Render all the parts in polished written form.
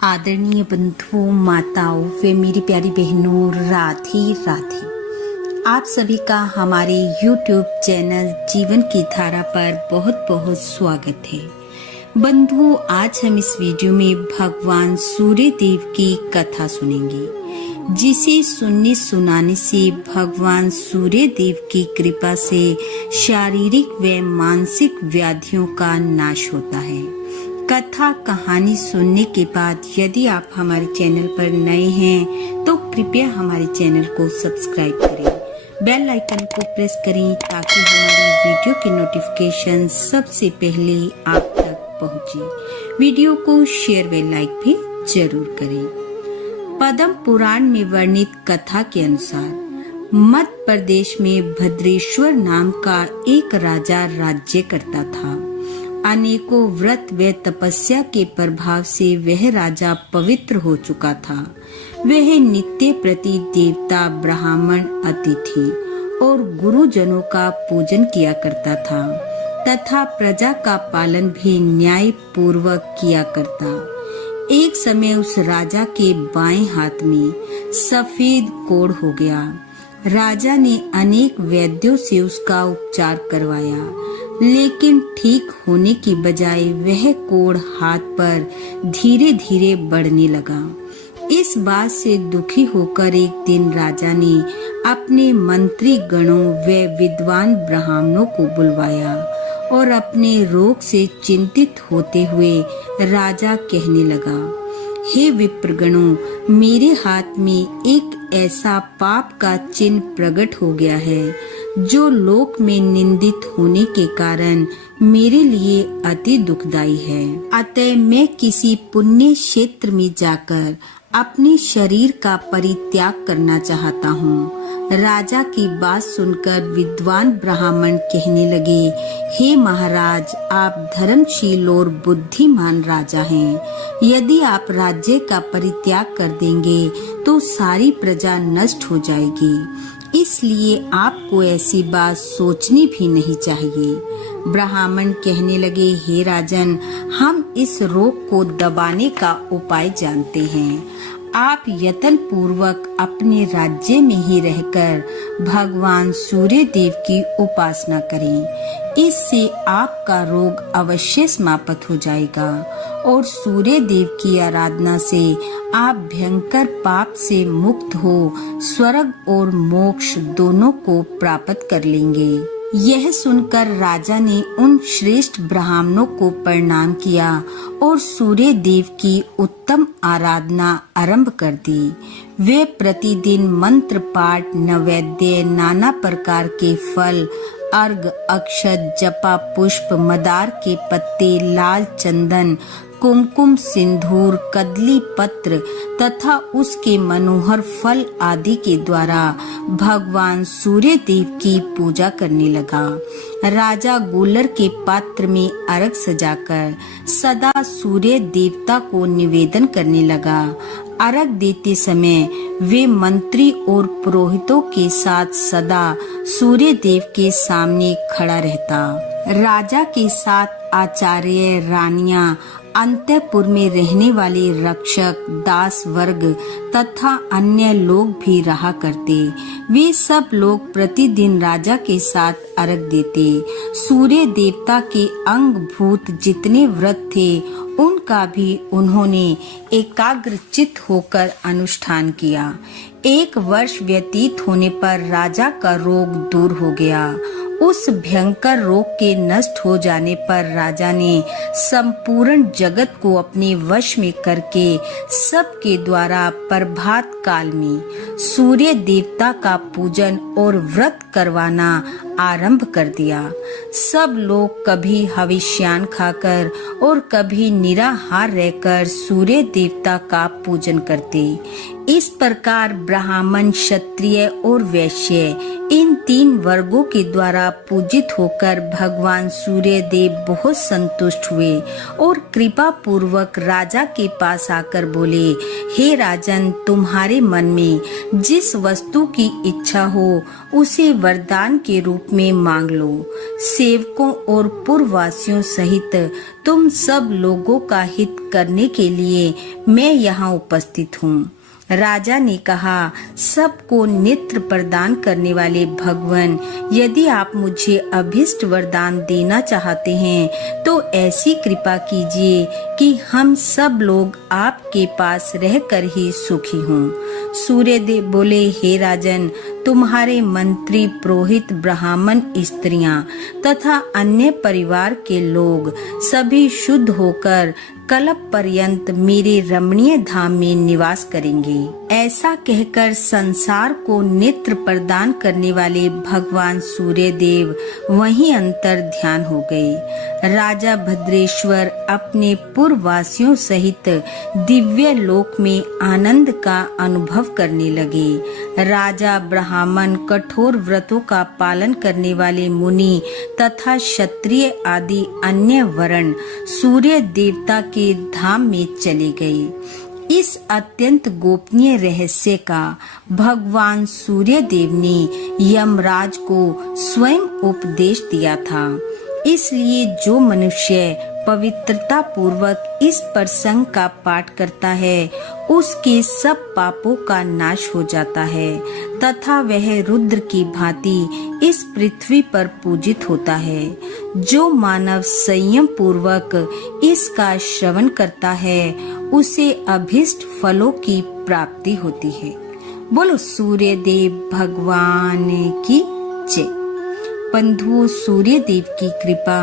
आदरणीय बंधुओं, माताओं व मेरी प्यारी बहनों, राधे राधे। आप सभी का हमारे YouTube चैनल जीवन की धारा पर बहुत बहुत स्वागत है। बंधुओं, आज हम इस वीडियो में भगवान सूर्य देव की कथा सुनेंगे, जिसे सुनने सुनाने से भगवान सूर्य देव की कृपा से शारीरिक व मानसिक व्याधियों का नाश होता है। कथा कहानी सुनने के बाद यदि आप हमारे चैनल पर नए हैं तो कृपया हमारे चैनल को सब्सक्राइब करें, बेल आइकन को प्रेस करें ताकि हमारी वीडियो की नोटिफिकेशन सबसे पहले आप तक पहुंचे। वीडियो को शेयर व लाइक भी जरूर करें। पद्म पुराण में वर्णित कथा के अनुसार मध्य प्रदेश में भद्रेश्वर नाम का एक राजा राज्य करता था। अनेकों व्रत व तपस्या के प्रभाव से वह राजा पवित्र हो चुका था। वह नित्य प्रति देवता, ब्राह्मण, अतिथि और गुरुजनों का पूजन किया करता था तथा प्रजा का पालन भी न्याय पूर्वक किया करता। एक समय उस राजा के बाएं हाथ में सफेद कोढ़ हो गया। राजा ने अनेक वैद्यों से उसका उपचार करवाया, लेकिन ठीक होने की बजाय वह कोढ़ हाथ पर धीरे धीरे बढ़ने लगा। इस बात से दुखी होकर एक दिन राजा ने अपने मंत्री गणों व विद्वान ब्राह्मणों को बुलवाया और अपने रोग से चिंतित होते हुए राजा कहने लगा, हे विप्रगणों, मेरे हाथ में एक ऐसा पाप का चिन्ह प्रकट हो गया है जो लोक में निंदित होने के कारण मेरे लिए अति दुखदाई है। अतः मैं किसी पुण्य क्षेत्र में जाकर अपने शरीर का परित्याग करना चाहता हूँ। राजा की बात सुनकर विद्वान ब्राह्मण कहने लगे, हे महाराज, आप धर्मशील और बुद्धिमान राजा हैं। यदि आप राज्य का परित्याग कर देंगे तो सारी प्रजा नष्ट हो जाएगी, इसलिए आपको ऐसी बात सोचनी भी नहीं चाहिए। ब्राह्मण कहने लगे, हे राजन, हम इस रोग को दबाने का उपाय जानते हैं। आप यत्न पूर्वक अपने राज्य में ही रहकर भगवान सूर्य देव की उपासना करें। इससे आपका रोग अवश्य समाप्त हो जाएगा और सूर्य देव की आराधना से आप भयंकर पाप से मुक्त हो स्वर्ग और मोक्ष दोनों को प्राप्त कर लेंगे। यह सुनकर राजा ने उन श्रेष्ठ ब्राह्मणों को प्रणाम किया और सूर्य देव की उत्तम आराधना आरंभ कर दी। वे प्रतिदिन मंत्र पाठ, नैवेद्य, नाना प्रकार के फल, अर्घ, अक्षत, जपा पुष्प, मदार के पत्ते, लाल चंदन, कुमकुम, सिंदूर, कदली पत्र तथा उसके मनोहर फल आदि के द्वारा भगवान सूर्य देव की पूजा करने लगा। राजा गूलर के पात्र में अर्घ सजाकर सदा सूर्य देवता को निवेदन करने लगा। अर्घ देते समय वे मंत्री और पुरोहितों के साथ सदा सूर्य देव के सामने खड़ा रहता। राजा के साथ आचार्य, रानियां, अंतःपुर में रहने वाले रक्षक, दास वर्ग तथा अन्य लोग भी रहा करते। वे सब लोग प्रतिदिन राजा के साथ अर्घ देते। सूर्य देवता के अंग भूत जितने व्रत थे उनका भी उन्होंने एकाग्रचित होकर अनुष्ठान किया। 1 वर्ष व्यतीत होने पर राजा का रोग दूर हो गया। उस भयंकर रोग के नष्ट हो जाने पर राजा ने संपूर्ण जगत को अपने वश में करके सबके द्वारा प्रभात काल में सूर्य देवता का पूजन और व्रत करवाना आरंभ कर दिया। सब लोग कभी हविष्यान खाकर और कभी निराहार रहकर सूर्य देवता का पूजन करते। इस प्रकार ब्राह्मण, क्षत्रिय और वैश्य इन 3 वर्गों के द्वारा पूजित होकर भगवान सूर्य देव बहुत संतुष्ट हुए और कृपा पूर्वक राजा के पास आकर बोले, हे राजन, तुम्हारे मन में जिस वस्तु की इच्छा हो उसे वरदान के रूप में मांग लो। सेवकों और पुरवासियों सहित तुम सब लोगों का हित करने के लिए मैं यहाँ उपस्थित हूँ। राजा ने कहा, सबको नेत्र प्रदान करने वाले भगवान, यदि आप मुझे अभिष्ट वरदान देना चाहते हैं तो ऐसी कृपा कीजिए कि हम सब लोग आपके पास रहकर ही सुखी हों। सूर्यदेव बोले, हे राजन, तुम्हारे मंत्री, पुरोहित, ब्राह्मण, स्त्रियां तथा अन्य परिवार के लोग सभी शुद्ध होकर कल्प पर्यंत मेरे रमणीय धाम में निवास करेंगे। ऐसा कहकर संसार को नेत्र प्रदान करने वाले भगवान सूर्य देव वहीं अंतर ध्यान हो गए। राजा भद्रेश्वर अपने पुरवासियों सहित दिव्य लोक में आनंद का अनुभव करने लगे। राजा, ब्राह्मण, कठोर व्रतों का पालन करने वाले मुनि तथा क्षत्रिय आदि अन्य वर्ण सूर्य देवता के धाम में चले गए। इस अत्यंत गोपनीय रहस्य का भगवान सूर्य देव ने यमराज को स्वयं उपदेश दिया था। इसलिए जो मनुष्य पवित्रता पूर्वक इस प्रसंग का पाठ करता है उसके सब पापों का नाश हो जाता है तथा वह रुद्र की भांति इस पृथ्वी पर पूजित होता है। जो मानव संयम पूर्वक इसका श्रवण करता है उसे अभिष्ट फलों की प्राप्ति होती है। बोलो सूर्य देव भगवान की जय। बंधुओं, सूर्य देव की कृपा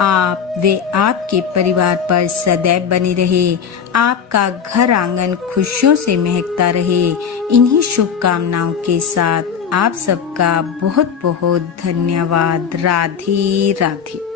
आप वे आपके परिवार पर सदैव बनी रहे। आपका घर आंगन खुशियों से महकता रहे। इन्हीं शुभकामनाओं के साथ आप सबका बहुत बहुत धन्यवाद। राधे राधे।